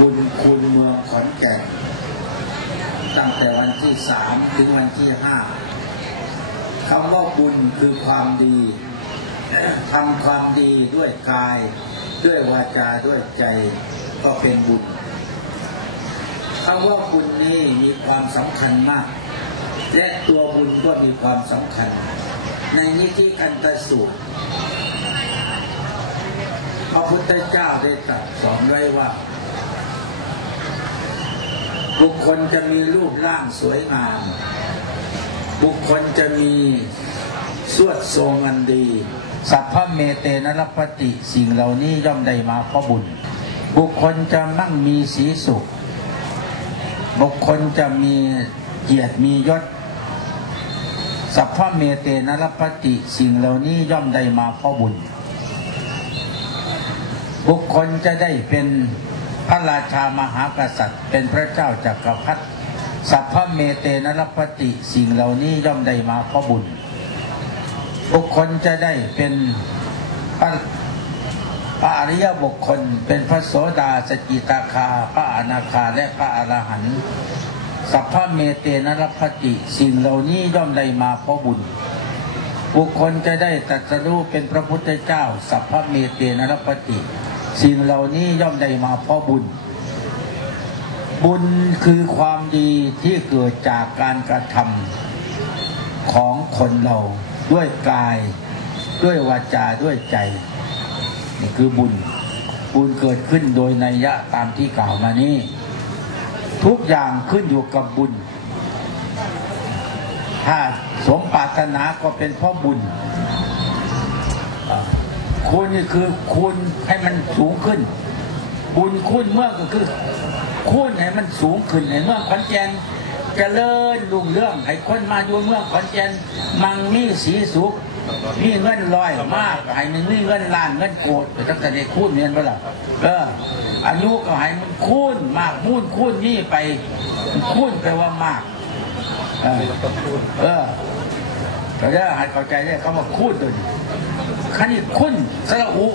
บุญคุณเมืองขอนแก่นตั้งแต่วันที่สามถึงวันที่ห้าคำว่าบุญคือความดีทำความดีด้วยกาย ด้วยวาจาด้วยใจก็เป็นบุญคำว่าบุญนี้มีความสำคัญมาก และตัวบุญก็มีความสำคัญ ในนิธิคันตสูตรพระพุทธเจ้าได้ตรัสสอนไว้ว่า บุคคลจะมีรูปร่างสวยงาม บุคคลจะมีสวดทรงอันดี สัพพะเมเตนรปติสิ่งเหล่านี้ย่อมได้มาเพราะบุญ บุคคลจะมั่งมีสีสุข บุคคลจะมีเกียรติมียศ สัพพะเมเตนรปติสิ่งเหล่านี้ย่อมได้มาเพราะบุญ บุคคลจะได้เป็น พระราชามหากษัตริย์ เป็นพระเจ้าจักรพรรดิสัพพเมเตนรปติสิ่งเหล่านี้ย่อมได้มาเพราะบุญ บุคคลจะได้เป็นพระพระอริยบุคคล เป็นพระโสดาสกิตาคา พระอนาคาและพระอรหันต์สัพพเมเตนรปติสิ่งเหล่านี้ย่อมได้มาเพราะบุญ บุคคลจะได้ตรัสรู้เป็นพระพุทธเจ้า สัพพเมเตนรปติ สิ่งเหล่านี้ย่อมได้มาเพราะบุญ บุญคือความดีที่เกิดจากการกระทำของคนเราด้วยกาย ด้วยวาจาด้วยใจ นี่คือบุญ บุญเกิดขึ้นโดยนัยยะตามที่กล่าวมานี้ ทุกอย่างขึ้นอยู่กับบุญ ถ้าสมปรารถนาก็เป็นเพราะบุญ คุณนี่คือคุณให้มันสูงขึ้น บุญคุณเมื่อก็คือ คุณให้มันสูงขึ้นในเมื่อขอนแก่นเจริญรุ่งเรื่องให้คนมาอยู่เมืองขอนแก่นมังมีสีสุขมีเงินลอยมากให้มันมีเงินล้านเงินโกดแต่ตั้งแต่เด็กคูณเนียนเปล่าเอออายุก็ให้มันคูณมากมูนคูณนี่ไปคูณไปว่ามาก เออเออเราจะหัดเข้าใจได้คำว่าคูณตัวนี้ ขันนี้คุณสระอุ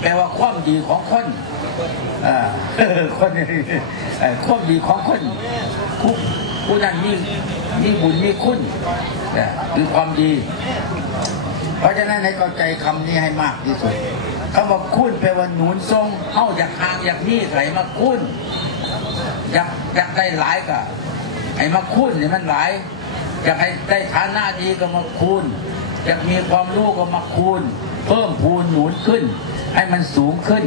แปลว่าความดีของคนเออคนนี้เอ่อความดีของคนผู้ผู้นั้นมีมีบุญมีคุณเนี่ยคือความดี เพราะฉะนั้นให้เข้าใจคำนี้ให้มากที่สุดคำว่าคุณแปลว่าหนุนทรงเข้าอยากห่างอยากนี่ไหลมาคุณอยากอยากได้หลายก็ไอ้มาคุณเนี่ยมันหลายอยากให้ได้ฐานะดีก็มาคูณอยากมีความรู้ก็มาคูณ เพิ่มพูนหนุนขึ้น ให้มันสูงขึ้น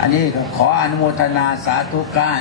อันนี้ขออนุโมทนาสาธุการ